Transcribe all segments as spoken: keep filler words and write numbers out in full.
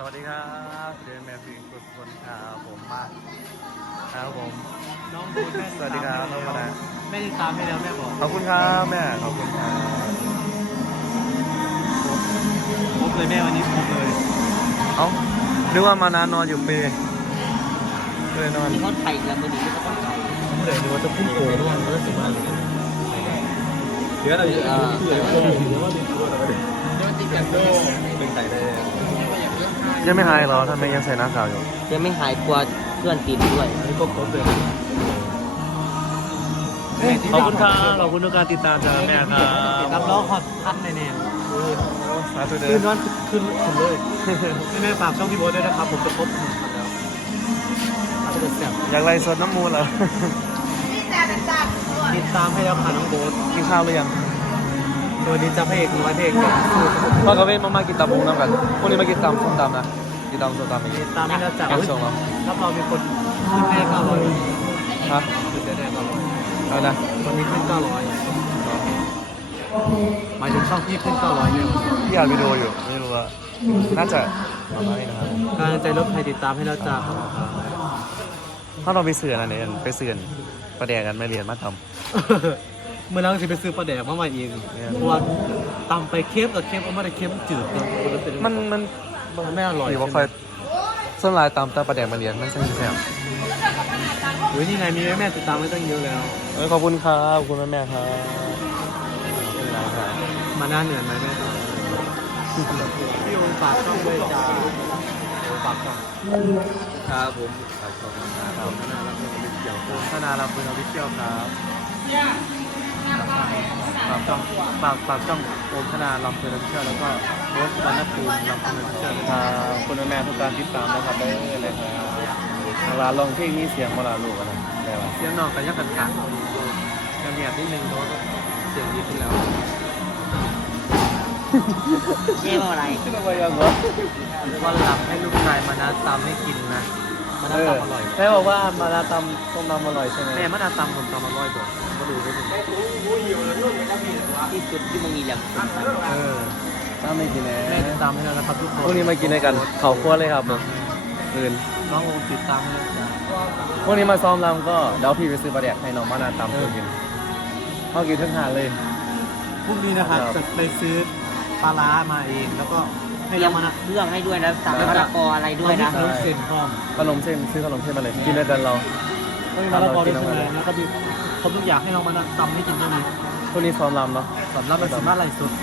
วัสดีครับเจมแมฟิงกุศลครับผมมาครับผมน้องบูธแม่สวัสดีครับน้องมานะแม่ติดตามให้แล้วแม่บอกขอบคุณครับแม่ขอบคุณครับครบเลยแม่วันนี้ครบเลยเอ้านึกว่ามานานนอนอยู่เปย์เลยนอนมีทอดไข่แล้วตัวนี้ก็ต้องไข่เดี๋ยวดูว่าจะพุ่งโผล่ด้วยมันรู้สึกว่าเดี๋ยวเราจะเอาเดี๋ยวว่าเดี๋ยวว่าเดี๋ยวว่าเดี๋ยวติดกันด้วยเป็นไข่ได้ยังไม่หายเหรอทำไมยังใส่หน้ากากอยู่ยังไม่หายกลัวเพื่อนติดด้วยอันนี้ก็ครบเลยขอบคุณครับขอบคุณทุกการติดตามจากแม่ครับรับล้อฮอตพัดในแนวสาธุเด้อคืนวันคืนผมเลยแม่ฝากช่องพี่โบ๊ทด้วยนะครับผมจะครบหนึ่งพันแล้วอาจจะเป็นแซ่บอยากไล่สดน้ำมูลเหรอติดตามให้แล้วค่ะน้องโบ๊ทกินข้าวหรือยังตัวนี้จะพระเอกน้อยพระเอกใหญ่พ่อกับแม่มามากินตำบุ้งน้ำกันพวกนี้มากินตำส้มตำนะกินตำส้มตำอีกติดตามให้แล้วจ้ะแกงส้มเหรอรับรองมีคนขึ้นแน่เก้าร้อยฮะขึ้นแน่เก้าร้อยเอานะวันนี้ขึ้นเก้าร้อยหมายถึงช่องพี่ขึ้นเก้าร้อยเนี่ยพี่อ่านวิดีโออยู่ไม่รู้ว่าน่าจะประมาณนี้นะครับการใจรถไทยติดตามให้แล้วจ้าถ้าเราไปเสื่อนอะไรไปเสื่อนประแดกกันไม่เรียนมาทำเมื่อเราจะไปซื้อปลาแดกมาใหม่เองเพราะว่าตำไปเค็มกับเค็มก็ไม่ได้เค็มจืดเลยมันมันมันไม่อร่อยหรือว่าค่อยส้นลายตำแต่ประแดกมาเรียนไม่ใช่แซ่บหรือนี่ไงมีแม่แม่ติดตามไม่ต้องเยอะแล้วเออขอบคุณครับขอบคุณแม่ครับมาหน้าเหนื่อยไหมแม่พี่โอฝากช่องด้วยจ้าฝากช่องครับผมฝากช่องนะครับธนารับเงินวิเชียวธนารับเงินวิเชียวครับฝากช่องฝากฝากช่องโอมธนาลำเพลินวิเชียวแล้วก็โบ๊ทวรรณภูมิลำเพลินวิเชียวครับคุณแม่ทุกการติดตามนะครับได้เลยครับเวลาลองเพลงนี้เสียงเวลาลูกอะไรเสียงน้องกันยักกันตังกันเนี่ยนิดนึงก็เสียงดีขึ้นแล้วเยี่ยมอะไรขึ้นมาอย่างวะวันหลังให้ลูกชายมานาตำให้กินนะมานาตำอร่อยแม่บอกว่ามานาตำต้มตำอร่อยใช่ไหมแม่มานาตำผมตำอร่อยบอกมาดูด้วยที่สุดที่มันมีแหล่งคนตำเออตำไม่กินแน่ตำให้แล้วนะครับทุกคนพวกนี้มากินด้วยกันเข่าคั่วเลยครับอื่นน้องโอติดตามให้พวกนี้มาซ้อมรำก็เดี๋ยวพี่ไปซื้อปลาแดกให้น้องมานาตำเพื่อกินเขากินทั้งหาเลยพรุ่งนี้นะครับจะไปซื้อปลาร้ามาเองแล้วก็ให้เรามาเรื่องให้ด้วยนะสั่งมะละกออะไรด้วยนะขนมเส้นพร้อมขนมเส้นซื้อขนมเส้นมาเลยกินด้วยกันเรามะละกอด้วยใช่ไหมแล้วก็มีเขาทุกอย่างให้เรามาตำให้กินด้วยนะพวกนี้ซ้อมรำเนาะซ้อมรำเป็นสามารถไลฟ์สด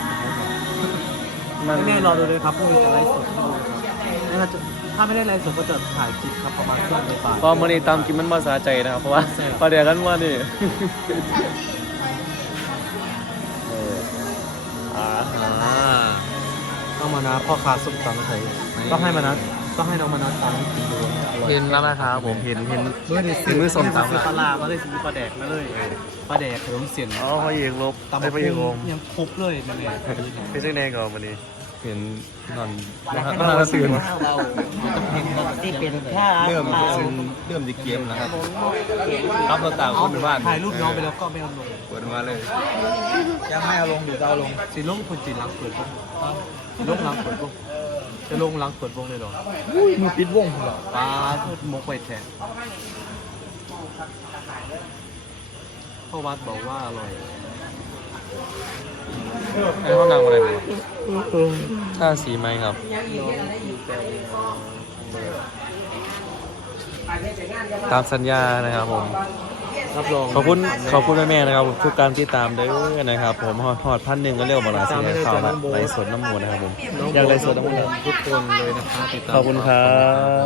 แม่รอดูเลยครับพรุ่งนี้จะไลฟ์สดให้ดูครับถ้าไม่ได้ไลฟ์สดก็จะถ่ายคลิปครับประมาณช่วงบ่ายพอมื่อนี้ตามกินมันมาสาใจนะครับเพราะว่าปลาแดกกันว่านี่ต้องมานะพ่อค้าส้มตำไทยต้องให้มานะต้องให้น้องมานะตำให้กินดูเห็นแล้วนะครับผมเห็นเห็นเมื่อนี้ซื้อมือส้มตำซื้อปลาลามาเลยซื้อปลาแดกมาเลยปลาแดกขนมเสียนอ๋อพอเอกลบตำไปเองยังครบเลยมันเนี่ยไม่ใช่แน่ก่อนวันนี้เห็นนอนนะครับนอนตื่นเราที่เป็นถ้าเริ่มเริ่มดิเกมนะครับรับเราต่างคนบ้านถ่ายรูปน้องไปแล้วก็ไม่เอาลงเปิดมาเลยยังไม่เอาลงหรือจะเอาลงสีลงคนสีลังเปิดปุ๊บสีลงลังเปิดปุ๊บจะลงลังเปิดวงเลยหรอมือปิดวงเหรอป้ามกไปแทนพ่อวัดบอกว่าอร่อยไอ้ห้องนางอะไรบ้างท่าสีไหมครับตามสัญญานะครับผมรับรองขอบคุณขอบคุณแม่ๆนะครับทุกการติดตามด้วยนะครับผมหอดหอดพันหนึ่งก็เรียกว่าบาลาเซียข่าวละไรสดน้ำมูนะครับผมอยากไรสดน้ำมูทุกคนเลยนะครับติดตามขอบคุณครับ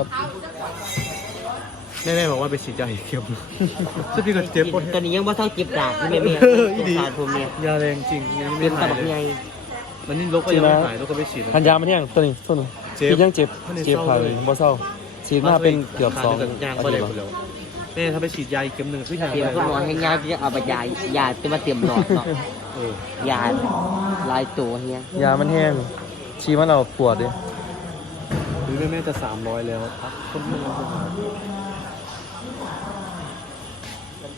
แม่ๆบอกว่าไปฉีดยาเข็มจะพี่ก็เจ็บตอนนี้ยังว่าเท่าเจ็บดาบที่แม่แม่สารผมเนี่ยยาแรงจริงยังไม่หายเลยมันนี่ลกก็ยังไม่หายแล้วก็ไปฉีดพันยามันยังตัวนี้ตัวนี้ยังเจ็บเจ็บผ่าเลยบ่เศร้าฉีดมาเป็นเกือบสองอาทิตย์แม่ถ้าไปฉีดยาอีกเข็มหนึ่งพี่เตรียมก็นอนให้ยาที่เอาไปยายาจะมาเตรียมหลอดเนาะยาลายตัวเฮียยามันแห้งชีมันเราปวดดิหรือแม่จะสามร้อยแล้วครับคนเมือง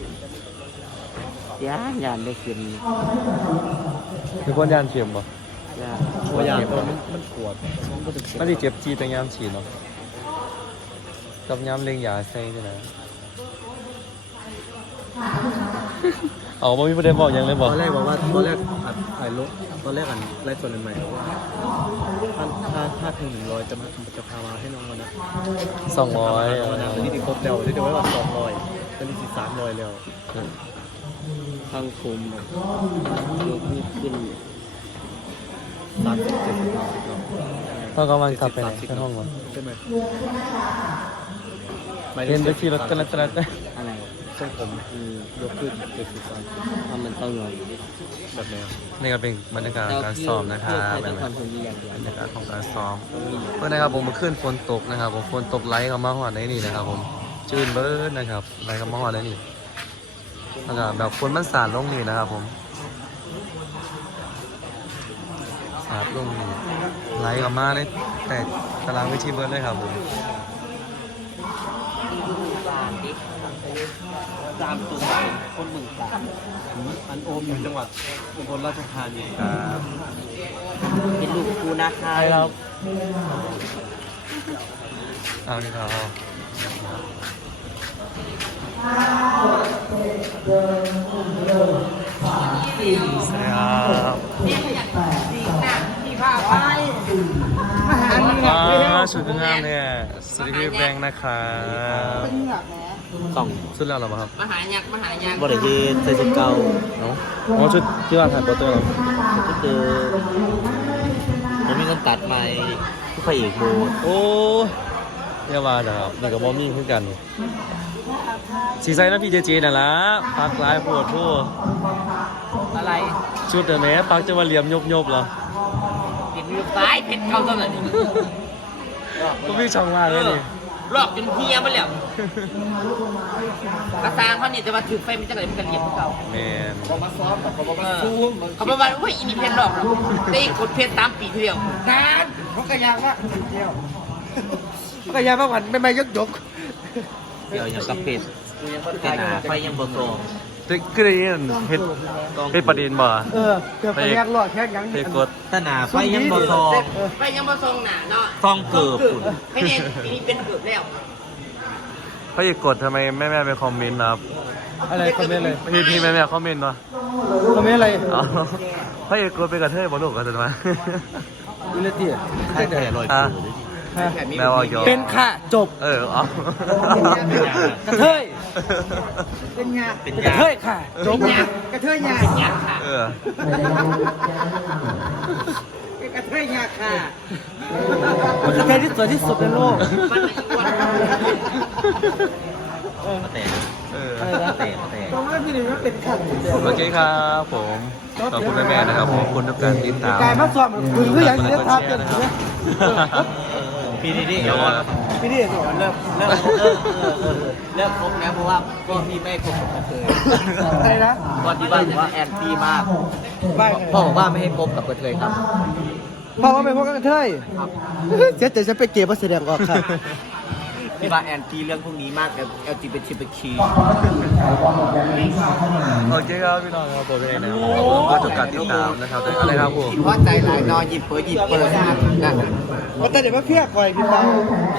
ยายานได้คืนคือคนยานเข็มป่ะยากตัวยางตัวมันมันปวดมันได้เจ็บจีแต่ยามฉีดเนาะกับยามเล็งยาใช่ไหมอ๋อไม่มีประเด็นบอกยังเลยบอกตอนแรกบอกว่าตอนแรกอัดถ่ายรถตอนแรกอันไลฟ์สดใหม่ๆบอกว่าถ้าถ้าถ้าถึงหนึ่งร้อยจะมาจะพามาให้น้องวันนะสองร้อยวันนะตอนนี้ติดครบแล้วที่เดียวไว้ว่าสองร้อยตอนนี้สิบสามร้อยแล้วทางคุมแบบยกนี่ขึ้นสามสิบเจ็ดสิบสามสิบต้องกำลังกลับไปไหนไปห้องวะใช่ไหมเรียนไปขี่รถกันแล้วกันอะไรเส้นผมคือยกขึ้นเจ็ดสิบสามเพราะมันต้องยอมแบบแนวนี่ก็เป็นบรรยากาศการซ้อมนะครับเราต้องทำคนนี้อย่างเดียวบรรยากาศของการซ้อมเพื่อนนะครับผมมาขึ้นฝนตกนะครับผมฝนตกไหลเข้ามาหอดในนี่นะครับผมจืนเบิร์ดนะครับไหลเข้ามาหอดในนี่แล้วก็แบบฝนมันสาดลงนี่นะครับผมสาดลงนี่ไหลเข้ามาเลยแต่ตารางวิธีเบิร์ดเลยครับผมตามตัวคนหนึ่งตามอันโอมอยู่จังหวัดอุบลราชธานีครับเป็นลูกครูนะคะใช่ครับเอาดีครับสวัสดีครับว้าชุดงามเนี่ยสวัสดีพี่แบงค์นะครับสองชุดแล้วเหรอครับมหายักษ์มหายักษ์บริคือเซนเก่าเนาะอ๋อชุดที่ว่าถ่ายโปสเตอร์เหรอก็คือผมมีคนตัดใหม่ผู้พระเอกโบสโอ้เรียกว่าเด้อครับนี่กับมอมี่คือกันสีไซน์นะพี่เจเจน่ะละปักลายปวดทั่วอะไรชุดเดี๋ยวนี้ปักจะมาเหลี่ยมยบยบๆเหรอเป็นลูกซ้ายเป็นเก่าตอนนั้นก็พี่ช่องมากเลยนี่ลอกจนเฮียมาแล้วกระซางเขาเนี่ยจะมาถือไฟมันจะไหนมันกระเหลี่ยมเก่าแมนเขามาซ้อมเขามาซูมเขามาว่าอุ้ยอินดิเพนหลอกเราได้กดเพชรตามปีที่เดียวนานเขากระยางว่าเดียวเขากระยางว่าวันไม่ไม่ยกยกเดี๋ยวยังกับเพจเป็นหนาไฟยังโบโซตึกคือได้ยินเฮ็ดเฮ็ดประเด็นบ่เออเกือบไปแยกหลอดแค่ยังเฮ็ดกดถ้าหนาไฟยังโบโซไปยังมาทรงหนาเนาะต้องเกิบคุณไม่เนี่ยปีนี้เป็นเกือบแล้วพระเอกกดทำไมแม่แม่ไปคอมเมนต์นะครับอะไรคอมเมนต์เลยพี่พี่แม่แม่คอมเมนต์วะคอมเมนต์อะไรอ๋อพระเอกกดไปกระเทยบ่ลูกกันมาวิลเตียใช่แต่ลอยอ่ะตัวแม่ว่ายอมเป็นค่ะจบเอออ๋อกระเทยเป็นยาเป็นกระยาเทยค่ะจบกระเทยยาเป็นยาค่ะเออกระเทยยาค่ะมันคือเพศที่สวยที่สุดในโลกมันไม่อ้วนมาแต่เออมาแต่มาแต่ตรงนั้นพี่หนึ่งมันเป็นขันโอเคครับผมขอบคุณแม่แม่นะครับขอบคุณทุกการติดตามกายมาสอบคือคืออย่างนี้ครับแชร์นะครับพี่นี่นี่เดี๋ยวพี่นี่สอนเริ่มเริ่มเริ่มเริ่มครบแล้วเพราะว่าก็พี่ไม่คบกับกระเทยอะไรนะก่อนที่บ้านว่าแอนตี้มากบ้าพ่อบอกว่าไม่ให้คบกับกระเทยครับพ่อว่าเป็นพวกกระเทยเจ๊แต่ฉันไปเก็บมาแสดงออกค่ะที่บ้านแอนตี้เรื่องพวกนี้มากแต่ แอล จี บี ที คิโอเคครับพี่น้องครับผมเป็นไงนะครับขอบคุณทุกการติดตามนะครับอะไรครับผมคิดว่าใจหลายนอนหยิบเปิดหยิบเปิดนั่นว่าแต่เดี๋ยวมาเพี้ยคอยพี่เตา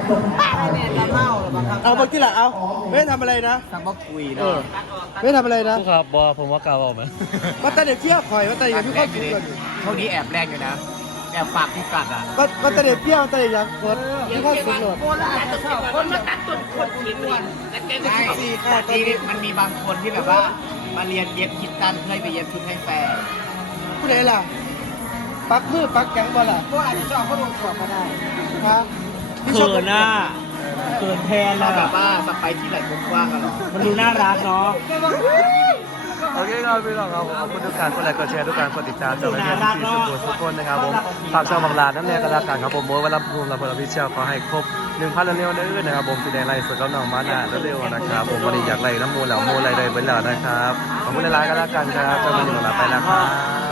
เอาบางทีละเอาไม่ได้ทำอะไรนะทำว่าคุยเอเนาะอไม่ได้ทำอะไรนะผู้ครับบอผมว่ากล่าวออกไหมว่าแต่เดี๋ยวเพี้ยคอยว่าแต่เดี๋ยวพี่ก็กินก่อนเท่านี้แอบแรงอยู่นะแอบฝากพี่กัดอ่ะก็ก็แต่เดี๋ยวเพี้ยว่าแต่เดี๋ยวยังกดเดี๋ยพี่วก็เดี๋ยวกินหมดคนละคนมาตัดต้นคนกินวันแล้วแกก็ชอบสี่ค่ะที่มันมีบางคนที่แบบว่ามาเรียนเย็บคิดตันเพื่อไปเย็บชุดให้แฟนผู้ใดล่ะปักมือปักแกงบอลล่ะพวกอาจจะชอบเขาลงขอบมาได้ครับเขินน่ะเขินแทนนะแบบว่าสไปที่ไหนกว้างกันหรอมันดูน่ารักเนาะโอเคครับพี่น้องครับผมขอบคุณทุกการกดไลค์กดแชร์ทุกการกดติดตามจากแม่ที่สุดทุกคนนะครับผมฝากช่องบางลาน้ำแน่กระดาษกันครับผมโมวันรับภูมิรับพลพิเชียขอให้ครบหนึ่งพันเร็วๆนี้นะครับผมสีแดงไล่สดกับน้องมาหน้าเร็วๆนะครับผมวันนี้อยากไล่น้ำมูลแล้วมูลไล่ได้เบิดแล้วนะครับขอบคุณหลายๆกันแล้วกันครับเจ้าหน้าที่บางลาไปแล้วครับ